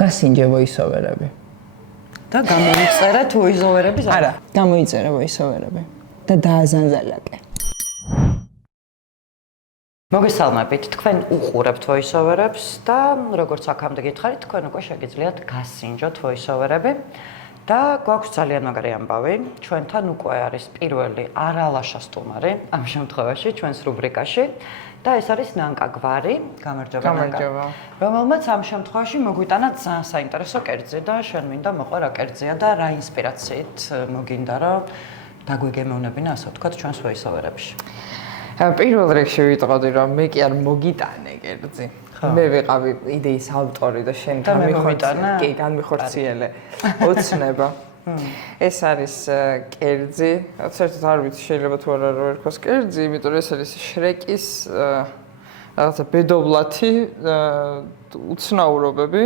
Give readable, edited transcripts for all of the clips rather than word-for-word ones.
გასინჯე voice-overები. და გამოიწერა თუ voice-overები? არა, გამოიწერა voice-overები და დააზანზალაკე. მოგესალმებით, თქვენ უყურებთ voice-overებს და როგორც აქამდე გითხარით, თქვენ უკვე შეგიძლიათ გასინჯოთ voice-overები და გვაქვს ძალიან მაგარი ამბავი. ჩვენთან უკვე არის პირველი არალაშა სტუმარი ამ შემთხვევაში ჩვენს რუბრიკაში და ეს არის ნანკა გვარი, გამარჯობა ნანკა. რომელმაც ამ შემთხვევაში მოგვიტანა ძალიან საინტერესო კერძი და შენ მინდა მოყვა რა კერძია და რა ინსპირაციით მოგინდა რომ დაგვიგემოვნებინა ასე ვთქვათ ჩვენს voice-overებში. პირველ რიგში ვიტყოდი რომ მე კი არ მოგიტანე კერძი. მე ვიყავი იდეის ავტორი და შენ განმიხორციელე. ოცნება. ეს არის კერძი, საერთოდ არ ვიცი შეიძლება თუ არა რო ერქოს კერძი, იმიტომ რომ ეს არის შრეკის რაღაცა ბედოვლათი უცნაურობები.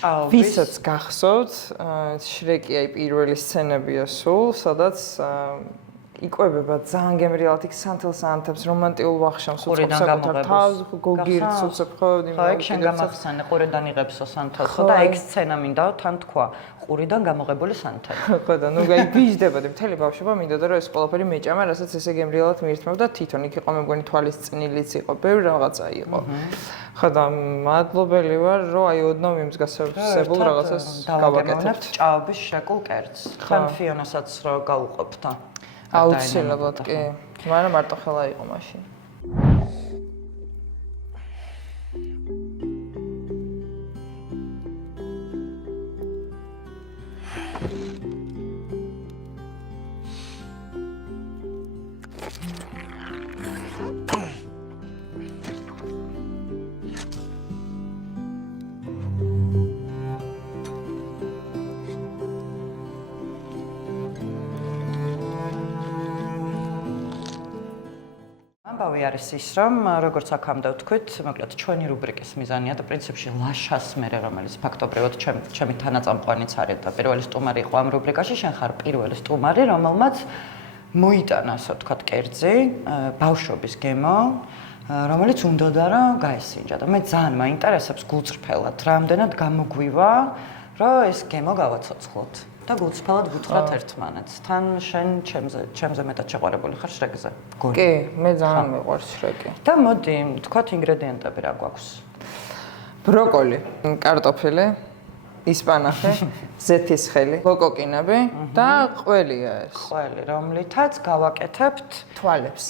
ჭაობის. ვისაც გახსოვთ, შრეკი აი პირველი სცენებია სულ, სადაც იკვებება ძალიან გემრიელად იქ სანთელს ანთებს რომანტიულ ვახშამს უწყობს საკუთარ თავს გოგირდს უცებ ხო იქ შენ გამახსენე ყურიდან იღებსო სანთელს ხო და ეგ სცენა მინდა თან თქვა ყურიდან გამოღებული სანთელი ხო და ნუ გაიგიჟდებოდი მთელი ბავშვობა მინდოდა რომ ეს ყველაფერი მეჭამა რასაც ესე გემრიელად მიირთმევდა თვითონ იქ იყო მე მგონი თვალის წნილიც იყო ბევრი რაღაცა იყო ხო და მადლობელი ვარ რომ აი ოდნავ მიმსგავსებულ რაღაცას გავაკეთებთ ჭაობის შეკულ კერძს თან ფიონასაც რო გავუყოფ და აუცილებლად კი, მაგრამ მარტო ხელა იყო მაშინ. ამბავი არის ის, რომ როგორც აქამდე ვთქვით, მოკლედ ჩვენი რუბრიკის მიზანია და პრინციპში ლაშას მერე რომელიც ფაქტობრივად ჩემი თანაწამყვანიც არის და პირველი სტუმარი იყო ამ რუბრიკაში, შენ ხარ პირველი სტუმარი, რომელმაც მოიტანა, ასე ვთქვათ, კერძი, ბავშვობის გემო, რომელიც უნდოდა რომ გაესინჯა და მე ძალიან მაინტერესებს გულწრფელად, რამდენად გამოგვივა, რომ ეს გემო გავაცოცხლოთ. და გულწრფელად ვუთხრათ ერთმანეთს. თან შენ ჩემზე მეტად შეყვარებული ხარ შრეკზე. კი, მე ძალიან მიყვარს შრეკი. და მოდი, თქვათ ინგრედიენტები რა გვაქვს. ბროკოლი, კარტოფილი, ისპანახი, ზეთისხელი, ლოკოკინები და ყველია ეს. ყველი, რომლითაც გავაკეთებთ თვალებს.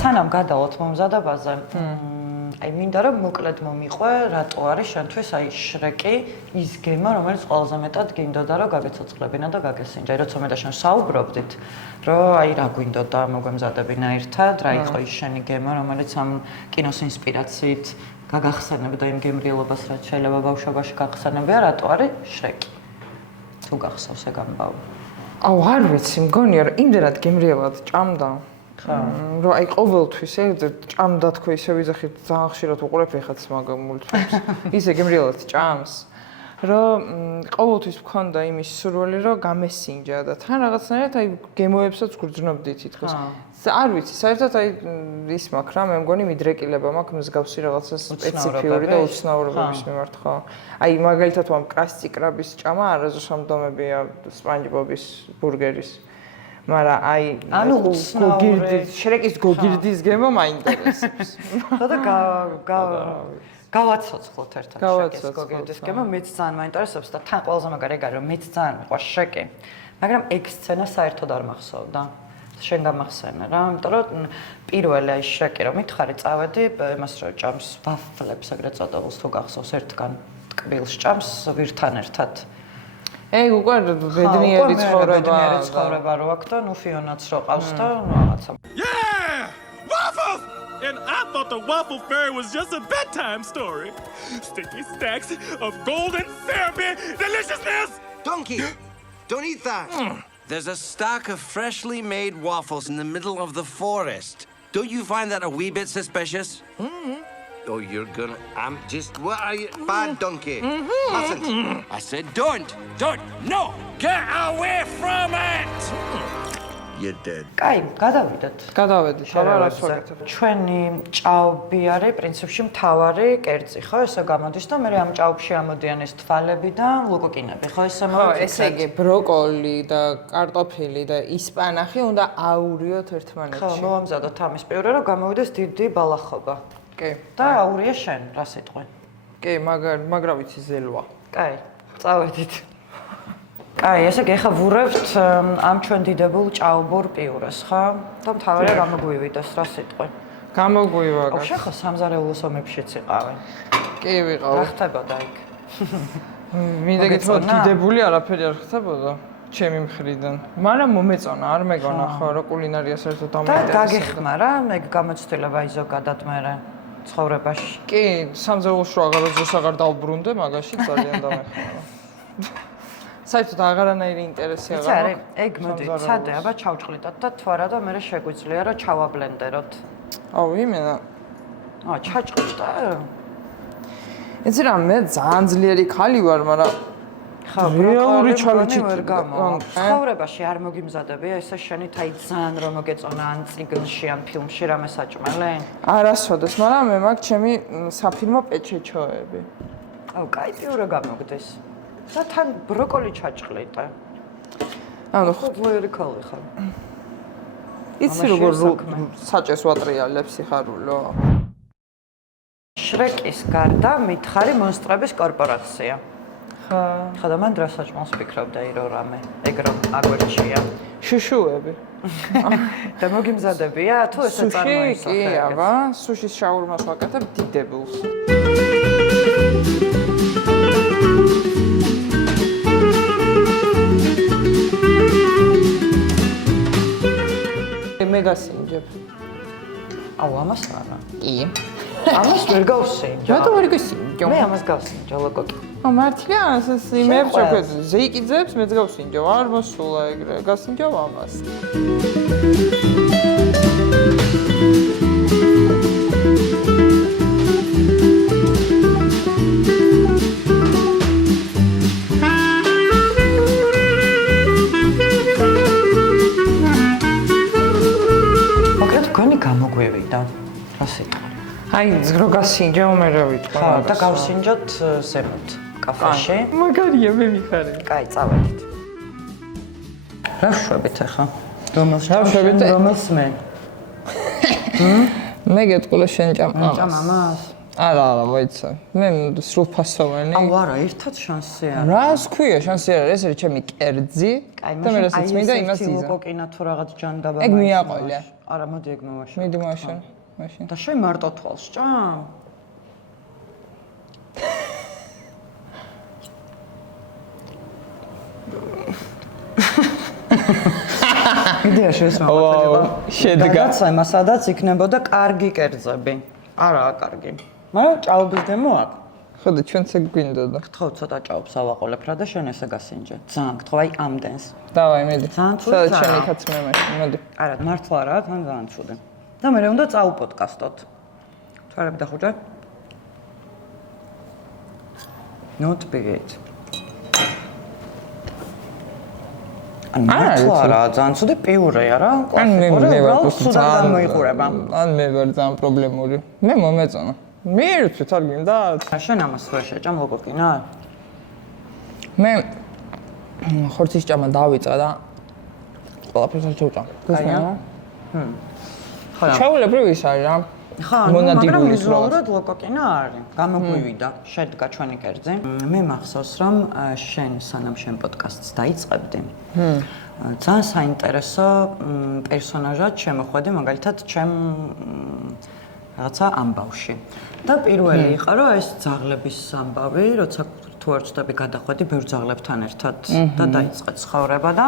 სანამ გადავალთ მომზადებაზე, აი მინდა რომ მოკლედ მომიყვე რატო არის შენთვის აი შრეკი ის გემო რომელიც ყველაზე მეტად გინდოდა რომ გაგეცოცხლებინა და გაგესინჯა. აი როცა მე და შენ საუბრობდით რომ აი რა გვინდოდა მოგვემზადებინა ერთად, რა იყო ის შენი გემო რომელიც ამ კინოს ინსპირაციით გაგახსენებდა იმ გემრიელობას რაც შეიძლება ბავშვობაში გახსენებია, რატო არის შრეკი? თუ გახსოვს ეგ ამბავი. აუ არ ვიცი, მგონია რომ იმდენად გემრიელად ჭამდა. რომ აი ყოველთვის ჭამდა თქო ისე ვიძახით ძალიან ხშირად უყურებ ეხაც მაგ მულტფილმს ისე გემრიელად ჭამს რომ ყოველთვის მქონდა იმის სურვილი რომ გამესინჯა და თან რაღაცნაირად აი გემოებსაც გრძნობდი თითქოს არ ვიცი საერთოდ აი ის მაქვს რა მე მგონი მიდრეკილება მაქვს მსგავსი რაღაცა სპეციფიური და უცნაურობების მიმართ ხო აი მაგალითად ამ კრასტი კრაბის ჭამა არასდროს ამდომებია სპანჯბობის ბურგერის მაგრამ აი გოგირდის შრეკის გოგირდის გემო მაინტერესებს. ხო და გავაცოცხლოთ ერთად შრეკის გოგირდის გემო, მეც ძალიან მაინტერესებს და თან ყველაზე მაგარი ეგ არის რომ მეც ძალიან მიყვარს შრეკი. მაგრამ ეგ სცენა საერთოდ არ მახსოვდა. შენ გამახსენე რა, იმიტომ რომ პირველი აი შრეკი რომ მითხარი წავედი იმას რომ ჭამს ვაფლებს ეგრეთ წოდებულს თუ გახსოვს ერთგან ტკბილს ჭამს ვირთან ერთად. ეგ უკვე ბედნიერი ცხოვრება რო აქვს და ნუ ფიონაც რო ყავს და ნუ რაღაცა. Yeah! Waffles! And I thought the waffle fairy was just a bedtime story. Sticky stacks of golden therapy deliciousness! Donkey! Don't eat that! There's a stack of freshly made waffles in the middle of the forest. Don't you find that a wee bit suspicious? Oh, you're gonna... I'm just... What are you... Bad donkey. Mustn't. I said don't. Don't. No. Get away from it. you're dead. კაი, გადავიდეთ. გადავედით, აბა რას ვაკეთებ? ჩვენი ჭაობი არის პრინციპში მთავარი კერძი, ხო? ესე გამოდის და მე ამ ჭაობში ამოდიან ეს თვალები და ლუკოკინები, ხო? ესე ხო, ესე იგი ბროკოლი და კარტოფილი და ისპანახი უნდა აურიოთ ერთმანეთში. ხო, მოვამზადოთ ამის პიურე, რომ გამოვიდეს დიდი ბალახობა. კი. და აურია შენ, რა სიტყვი? კი, მაგრა ვიცი ზელვა. კაი, წავედით. კაი, ესე იგი ახლა ვურევთ ამ ჩვენ დიდებულ ჭაობურ პიურეს, ხო? და მთავარია გამოგვივიდეს, რა სიტყვი? გამოგვივა. აუ, შენ ხო სამზარეულოს ომებშიც იყავი. კი, ვიყავ. რა ხდებოდა იქ? მინდა გითხრათ, დიდებული არაფერი არ ხდებოდა ჩემი მხრიდან. მაგრამ მომეწონა, არ მეგონა ხო, რომ კულინარია საერთოდ და დამაინტერესებდა. გაგეხმარა ეგ გამოცდილება იზოგადად მერე ცხოვრებაში. კი, სამზარეულოში აღარასდროს აღარ დავბრუნდე, მაგაში ძალიან დამეხმარა. საერთოდ აღარანაირი ინტერესი იცი აღარ არის, ეგ მოდი, ცადე, აბა ჩავჭყლიდოთ და თუ არა და მე შეგვიძლია რომ ჩავაბლენდეროთ. აუ, იმენა. ჩაჭყლიდა. იცი რა, მე ძალიან ძლიერი ქალი ვარ, მაგრამ ხო, რეალური ჩალენჯი ვერ გამოვა. ცხოვრებაში არ მოგიმზადებია ესე შენით აი ძალიან რომ მოგეწონა ან წიგნში ან ფილმში რამე საჭმელი? არასოდეს, მაგრამ მე მაქვს ჩემი საფირმო პეჩეჩოები. აუ, კაი პიურე გამოგდის. და თან ბროკოლი ჩაჭყლიდე. ანუ ხო, ძლიერი ქალი ხარ. იცი როგორ საჭეს ვატრიალებ სიხარულო? შრეკის გარდა მითხარი მონსტრების კორპორაცია. ხო და მან რა საჭმელს ფიქრობდა ირო რამე, ეგ რომ აგვერჩია. შუშუები. და მოგიმზადებია თუ ესე წარმოისახე? კი, აბა, სუშის შაურმას ვაკეთებ დიდებულს. მე გასინჯებ. აუ, ამას არა. კი. ამას ვერ გავსინჯო. რატო ვერ გასინჯო? მე ამას გავსინჯო, ლოკოკი. მართლა ეს იმებს შეკვეთ ზეიკიძებს მეც გავსინჯო, არ მოსულა ეგრე, გასინჯო ამას. მაგრამ თქვენი გამოგვევიდა. რა სიტყვა? აი, რო გასინჯო მე რა ვიტყვი. ხო, და გავსინჯოთ ზემოთ. კაფეში. მაგარია მე მიხარე. კაი, წავედით. რა შვებით ახლა? რომელს შვებით? რომელს მე? მე გეტყულა შენ ჭამ ამას. ჭამ ამას? არა, მოიცა. მე სრულფასოვანი. აუ, არა, ერთად შანსი არა. რას ქვია შანსი არა, ეს არის ჩემი კერძი და მე რასაც მინდა იმას იზა. ლოკოკინა თუ რაღაც ჯანდაბა. ეგ მიაყოლე. არა, მოდი ეგ მოვაშორე. მიდი მაშინ. მაშინ. და შენ მარტო თვალს ჭამ? იდეა შესმოგვაწევა. შედგა. გადაცა იმასადაც იქნებოდა კარგი კერძები. არაა კარგი. მაგრამ ჭაობის დემო აქვს. ხო და ჩვენც ეგ გვინდოდა. გთხოვ ცოტა ჭაობს ავაყოლებ რა და შენ ესე გასინჯე. ძალიან გთხოვ აი ამდენს. დავაი მედი. ძალიან ცუდი. სადაც შენი კაც მე მაშინ მოდი. არა, მართლა რა, თან ძალიან ცუდი. და მე უნდა წაუპოდკასტოთ. თვარები დახუჭე. Not bad. მართლა რა, ძალიან ცუდი პიურეა რა, კლასიკური, უბრალოდ სულად გამოიყურება. ან მე ვარ ძალიან პრობლემური. მე მომეწონა. მე ერთით არ გინდა? შენ ამას ვერ შეჭამ ლოკოკინა? მე ხორცის ჭამა დავიწყე და ყველაფერს არ ჩავჭამ. კაია? ხო. ჩაულებრივ ის არის რა. ხო, მაგრამ ვიზუალურად ლოკოკინა არის. გამოგვივიდა, შედგა ჩვენი კერძი. მე მახსოვს, რომ შენ სანამ შენ პოდკასტს დაიწყებდი. ძალიან საინტერესო პერსონაჟად შემოხვედი, მაგალითად, ჩემ რაღაცა ამბავში. და პირველი იყო, რომ ეს ძაღლების ამბავი, როცა თუ არ ვწდები გადახვედი ბევრ ძაღლებთან ერთად და დაიწყე ცხოვრება და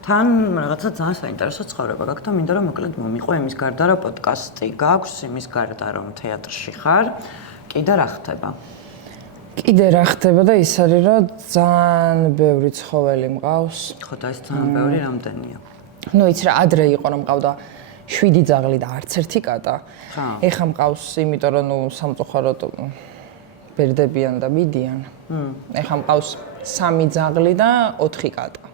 თან რაღაცა ძალიან საინტერესო ცხოვრება გაქვს და მინდა რომ მოკლედ მომიყვე იმის გარდა რომ პოდკასტი გაქვს, იმის გარდა რომ თეატრში ხარ, კიდე რა ხდება? კიდე რა ხდება და ის არის რომ ძალიან ბევრი ცხოველი მყავს. ხო და ეს ძალიან ბევრი რამდენია? ნუ იცი რა, ადრე იყო რომ მყავდა 7 ძაღლი და არც ერთი კატა. ეხლა მყავს, იმიტომ რომ ნუ სამწუხაროდ ბერდებიან და მიდიან. ეხლა მყავს 3 ძაღლი და 4 კატა.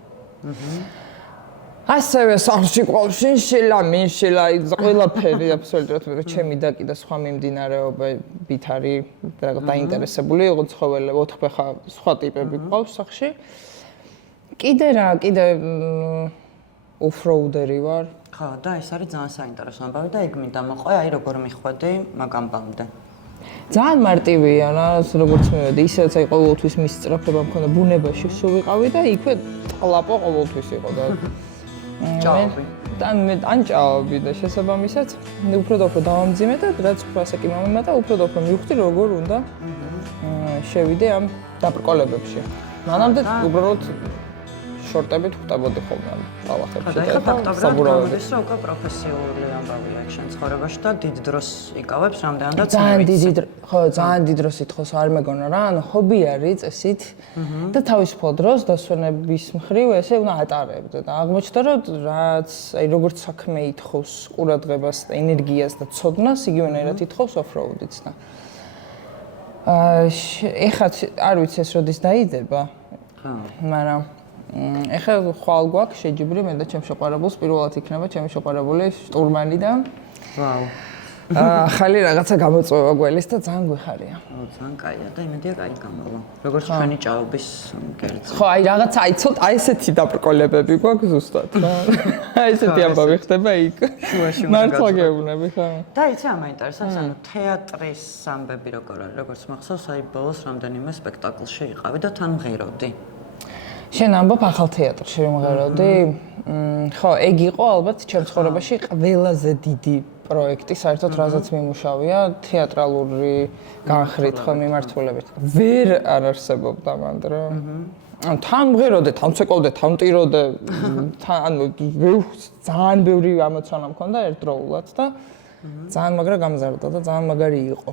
ასევე სახლში ყავს შინშილა, მინშილა, ყველაფერი აბსოლუტურად ჩემი და კიდე სხვა მიმდინარეობებით არის დაინტერესებული, იყო ცხოველები, ოთხფეხა სხვა ტიპები ყავს სახლში. კიდე რა, კიდე ოფროუდერი ვარ. ხო, და ეს არის ძალიან საინტერესო ამბავი და იქ მინდა მოყვე, აი როგორ მიხვედი მაგ ამბავამდე. ძალიან მარტივია რა, როგორც მივედი, ისედაც აი ყოველთვის მის სწრაფება მქონდა ბუნებაში სულ ვიყავი და იქვე ტყლაპო ყოველთვის იყო და ჭაობი. ან ჭაობი და შესაბამისად უფრო და უფრო დავამძიმე და რაც უფრო ასაკი მომემატა, უფრო და უფრო მივხვდი როგორ უნდა შევიდე ამ დაბრკოლებებში. მანამდე უბრალოდ შორტებით ხვდებოდი ხოლმე ბალახებში და ეხლა ფაქტობრივად გამოდის, რომ უკვე პროფესიული ამბავია შენ ცხოვრებაში და დიდ დროს იკავებს რამდენადაც ძალიან დიდ დროს ითხოვს არ მეგონა რა, ანუ ჰობი არის წესით და თავისუფალ დროს დასვენების მხრივ ესე უნდა ატარებდე და აღმოჩნდა რომ რაც აი როგორც საქმე ითხოვს ყურადღებას და ენერგიას და ცოდნას, იგივენაირად ითხოვს ოფროუდიც და ეხლა არ ვიცი ეს როდის დაიდება. მაგრამ ეხლა ხვალ გვაქვს შეჯიბრი მე და ჩემ შეყვარებულს პირველად იქნება ჩემი შეყვარებული შტურმანი და ვაუ. ახალი რაღაცა გამოწვევა გველის და ძალიან გვეხარია. ძალიან კაია და იმედია კაი გამოვა. როგორც ჩვენი ჭაობის კერძი. ხო, აი რაღაცა აი ცოტა აი ესეთი დაბრკოლებები გვაქვს ზუსტად რა. აი ესეთი ამბავი ხდება იქ. შუაში მართლა გეუბნები ხო? და იცი ამ აინტერესებს, ანუ თეატრის ამბები როგორ არის, როგორც მახსოვს, აი ბოლოს რამდენიმე სპექტაკლში იყავი და თან მღეროდი. შენ ამბობ ახალ თეატრში მომღეროდი? ხო, ეგ იყო ალბათ ჩემ ცხოვრებაში ყველაზე დიდი პროექტი, საერთოდ რაზეც მიმუშავია თეატრალური განხრით ხო მიმართულებით. ვერ არ არსებობდა მანდ რა. ანუ თან მღეროდე, თან ცეკვავდე, თან ტიროდე, ანუ ძალიან ბევრი ამოცანა მქონდა ერთდროულად და ძალიან მაგრა გამზარდა და ძალიან მაგარი იყო.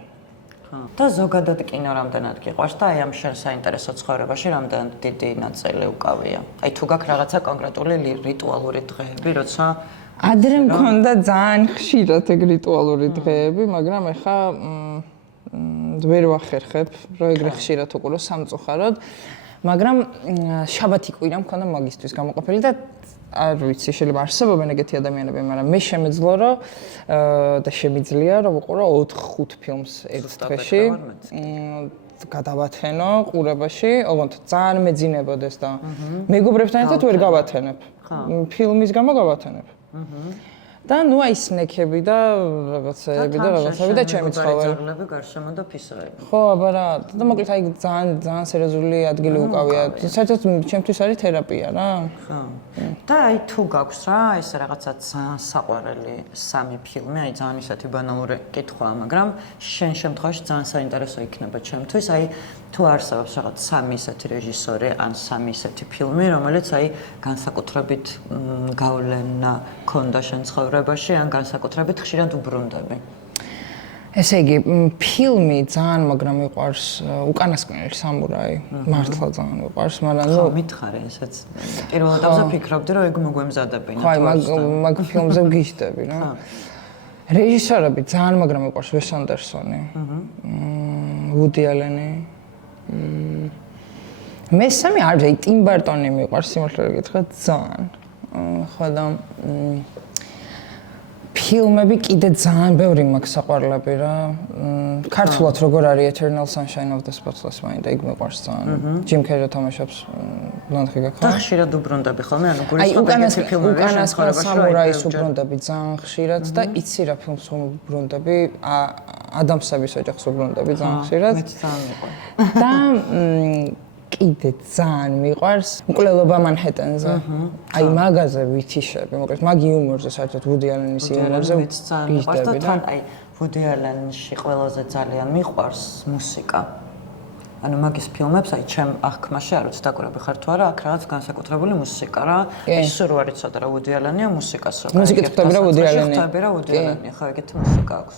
და ზოგადად კინო რამდენად გიყვარს და აი ამ შენ საინტერესო ცხოვრებაში რამდენად დიდი ნაწილი უკავია. აი თუ გაქვს რაღაცა კონკრეტული რიტუალური დღეები, როცა ადრე მქონდა ძალიან ხშირად ეგ რიტუალური დღეები, მაგრამ ეხა ვერ ვახერხებ, რომ ეგრე ხშირად უყურო სამწუხაროდ, მაგრამ შაბათი კვირა მქონდა მაგისტრის გამოყოფილი და არ ვიცი, შეიძლება არსებობენ ეგეთი ადამიანები, მაგრამ მე შემეძლო რომ და შემიძლია რომ ვუყურო 4-5 ფილმს ერთ დღეში. გადავათენო ყურებაში, ოღონდ ძალიან მეძინებოდეს და მეგობრებთან ერთად ვერ გავათენებ. ფილმის გამო გავათენებ. და ნუ აი სნექები და რაღაცები და რაღაცები და ჩემი ცხოველი. ძაღლები გარშემო და ფისრები. ხო, აბა რა, და მოკლედ აი ძალიან სერიოზული ადგილი უკავია. საერთოდ ჩემთვის არის თერაპია რა. ხო. და აი თუ გაქვს რა, ეს რაღაცა ძალიან საყვარელი სამი ფილმი, აი ძალიან ისეთი ბანალური კითხვაა, მაგრამ შენ შემთხვევაში ძალიან საინტერესო იქნება ჩემთვის, აი თუ არსებობს რაღაც სამი ისეთი რეჟისორი ან სამი ისეთი ფილმი, რომელიც აი განსაკუთრებით გავლენა ქონდა შენ ცხოვრებაში ან განსაკუთრებით ხშირად უბრუნდები. ესე იგი, ფილმი ძალიან მაგრამ მიყვარს უკანასკნელი სამურაი, მართლა ძალიან მიყვარს, მაგრამ ხო, მითხარე ესეც. პირველ ეტაპზე ფიქრობდი, რომ ეგ მოგვემზადებინა. ხო, მაგ ფილმზე ვგიშდები რა. რეჟისორები ძალიან მაგრამ მიყვარს ვეს ანდერსონი. ვუდი ალენი. მესამე არ ვიცი, ტიმ ბარტონი მიყვარს სიმართლე გითხრა ძალიან. ხო და ფილმები კიდე ძალიან ბევრი მაქვს საყვარლები რა. ქართულად როგორ არის Eternal Sunshine of the Spotless Mind, ეგ მიყვარს ძალიან. ჯიმ კერი თამაშობს ბლონდი გაქა. და ხშირად უბრუნდები ხოლმე, ანუ გულისხმობ ეგეთი ფილმები უკანასკნელ სამურაის უბრუნდები ძალიან ხშირად და იცი რა ფილმს უბრუნდები, ადამსების ოჯახს უბრუნდები ძალიან ხშირად. მეც ძალიან მიყვარს. და კიდე ძალიან მიყვარს მკვლელობა მანჰეტენზე. აი მაგაზე ვითიშები, მოკლედ მაგ იუმორზე საერთოდ ვუდი ალენის იუმორზე მეც ძალიან მიყვარს და თან აი ვუდი ალენში ყველაზე ძალიან მიყვარს მუსიკა. ანუ მაგის ფილმებს აი ჩემ აღქმაში არ ვიცი დაკვირვები ხარ თუ არა, აქ რაღაც განსაკუთრებული მუსიკა რა. ის სულ არ იცოდა რა ვუდი ალენია მუსიკას რა. მუსიკით ხვდები რა ვუდი ალენი. ხვდები რა ვუდი ალენი, ხო ეგეთი მუსიკა აქვს.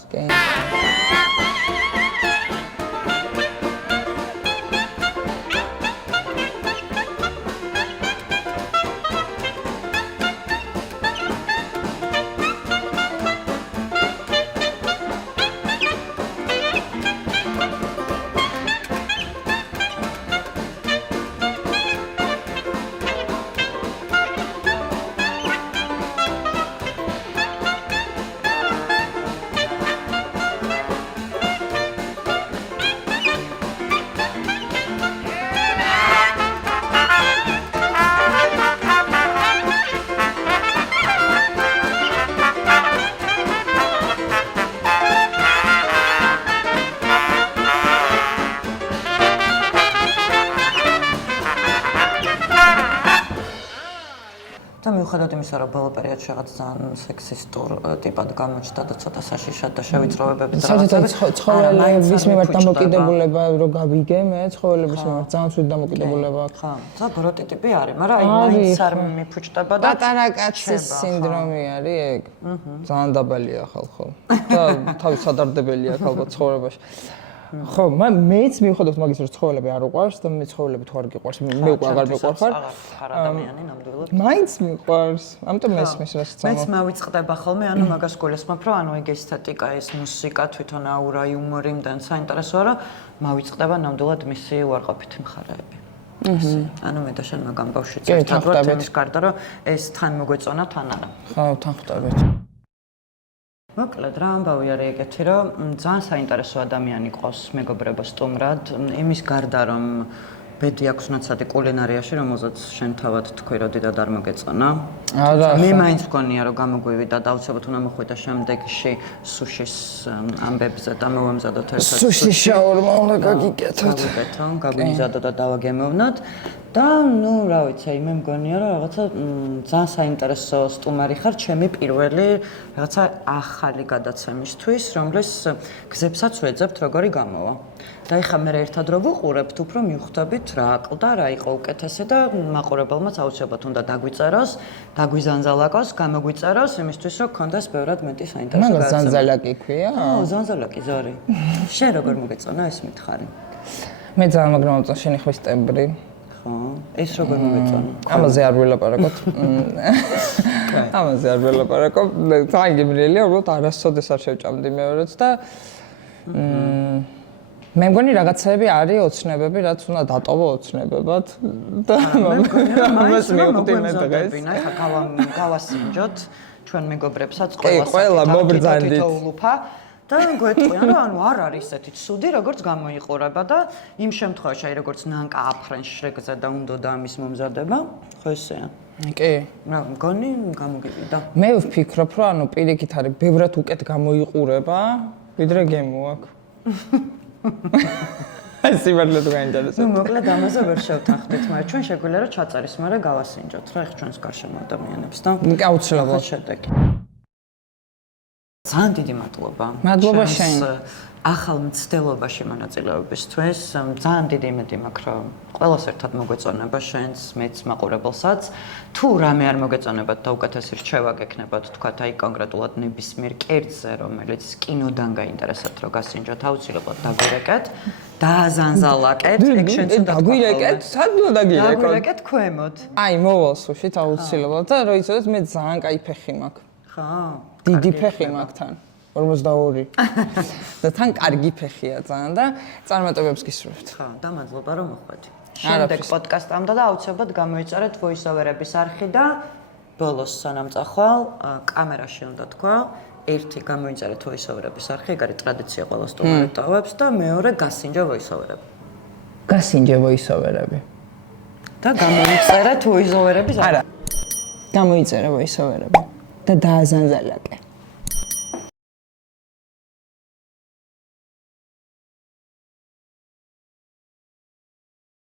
მიუხედავად იმისა, რომ ბოლო პერიოდში რაღაც ძალიან სექსისტურ ტიპად გამოჩნდა და ცოტა საშიშად და შევიწროვებებით ცხოველების მიმართ დამოკიდებულება რო გავიგე მე ცხოველების მიმართ ძალიან ცუდ დამოკიდებულება აქვს. ხო, და ბროტიტიპი არის, მაგრამ აი მაინც არ მიფუჭდება და პატარა კაცის სინდრომი არის ეგ. ძალიან დაბალია ხალხო. და თავის სადარდებელი აქვს ალბათ ცხოვრებაში. ხო, მეც მიუხედავად მაგის რომ ცხოველები არ უყვარს და მე ცხოველები თუ არ გიყვარს, მე უკვე აღარ მეყვარხარ. აღარ ადამიანი ნამდვილად. მაინც მიყვარს. ამიტომ მესმის რასაც მეც მავიწყდება ხოლმე, ანუ მაგას გულისხმობ, რომ ანუ ეგ ესთეტიკა, ეს მუსიკა, თვითონ აურა, იუმორი, მდან საინტერესოა, რომ მავიწყდება ნამდვილად მისი უარყოფითი მხარეები. ანუ მე და შენ მაგამ ბავშვი წერთად ვარ თემის გარდა, რომ ეს თან მოგვეწონა, თან არა. ხო, თან ხვდებით. მოკლედ რა ამბავი არის ეგეთი, რომ ძალიან საინტერესო ადამიანი ყავს მეგობრებო სტუმრად, იმის გარდა რომ ბედი აქვს ნაცადი კულინარიაში, რომელზეც შენ თავად თქვი, რომ დიდად არ მოგეწონა. მე მაინც მგონია, რომ გამოგვივიდა და აუცილებლად უნდა მოხვიდა შემდეგში სუშის ამბებზე და მოვამზადოთ ერთად. სუშის შაურმა უნდა გაგიკეთოთ. გაგვიმზადოთ და დავაგემოვნოთ. და ნუ რა ვიცი, მე მგონია რომ რაღაცა ძალიან საინტერესო სტუმარი ხარ, ჩემი პირველი რაღაცა ახალი გადაცემისთვის, რომლის გზებსაც ვეძებთ, როგორი გამოვა. და ეხლა მე ერთად რო ვუყურებთ, უფრო მივხვდებით რა აკლდა, რა იყო უკეთესი და მაყურებელმაც აუცილებლად უნდა დაგვიწეროს, დაგვიზანზალაკოს, გამოგვიწეროს იმისთვის, რომ გქონდეს ბევრად მეტი საინტერესო გადაცემა. მაგას ზანზალაკი ქვია? ო, ზანზალაკი ზორი. შენ როგორ მოგეწონა ეს მითხარი? მე ძალიან მაგრამ მომწონს შენი ხმის ტემბრი. ეს როგორ მოგეწონა? ამაზე არ ვილაპარაკოთ. ამაზე არ ვილაპარაკობ. ძალიან გემრიელია, უბრალოდ არასოდეს არ შევჭამდი მეორეც და მე მგონი რაღაცები არის ოცნებები, რაც უნდა დატოვო ოცნებებად და ამას მივხვდი მე დღეს. ეხლა გავასინჯოთ ჩვენ მეგობრებსაც ყველა მობრძანდით. და გვეტყვიან, რომ ანუ არ არის ესეთი ცუდი, როგორც გამოიყურება და იმ შემთხვევაში, აი როგორც ნანკა აფრენს შრეგზე და უნდა და ამის მომზადება, ხო ესეა. კი. რა, მგონი გამოგივიდა. მე ვფიქრობ, რომ ანუ პირიქით არის ბევრად უკეთ გამოიყურება, ვიდრე გემო აქვს. აი სიმართლე თუ გაინტერესებს. ნუ მოკლედ ამაზე ვერ შევთანხმდით, მაგრამ ჩვენ შეგვიძლია რომ ჩაწერის, მაგრამ გავასინჯოთ რა, ეხლა ჩვენს გარშემო ადამიანებს და აუცილებლად შედეგი. ძალიან დიდი მადლობა. მადლობა შენ. ახალ მცდელობაში მონაწილეობისთვის. ძალიან დიდი იმედი მაქვს, რომ ყველას ერთად მოგვეწონება შენს, მეც მაყურებელსაც. თუ რამე არ მოგეწონებათ და უკეთესი რჩევა გექნებათ, თქვათ აი კონკრეტულად ნებისმიერ კერძზე, რომელიც კინოდან გაინტერესებთ, რომ გასინჯოთ, აუცილებლად დაგვირეკეთ. დააზანზალაკეთ, ეგ შენც უნდა დაგვირეკეთ, სად უნდა დაგირეკოთ? დაგვირეკეთ ქვემოთ. აი, მოვალ სუშით აუცილებლად და რომ იცოდეთ, მე ძალიან კაი ფეხი მაქვს. ხო. დიდი ფეხი მაქვს თან. 42. და თან კარგი ფეხია ძალიან და წარმატებებს გისურვებთ. ხო, და მადლობა რომ მოხვედი. შემდეგ პოდკასტამდე და აუცილებლად გამოიწერეთ voice-over-ების არხი და ბოლოს სანამ წახვალ, კამერაში უნდა თქვა, ერთი გამოიწერეთ voice-over-ების არხი, ეგ არის ტრადიცია ყველა სტუმარი ტოვებს და მეორე გასინჯა voice-over-ები. გასინჯა voice-over-ები. და გამოიწერეთ voice-over-ების არხი. არა. გამოიწერე voice-over-ები და დააზანზალაკე.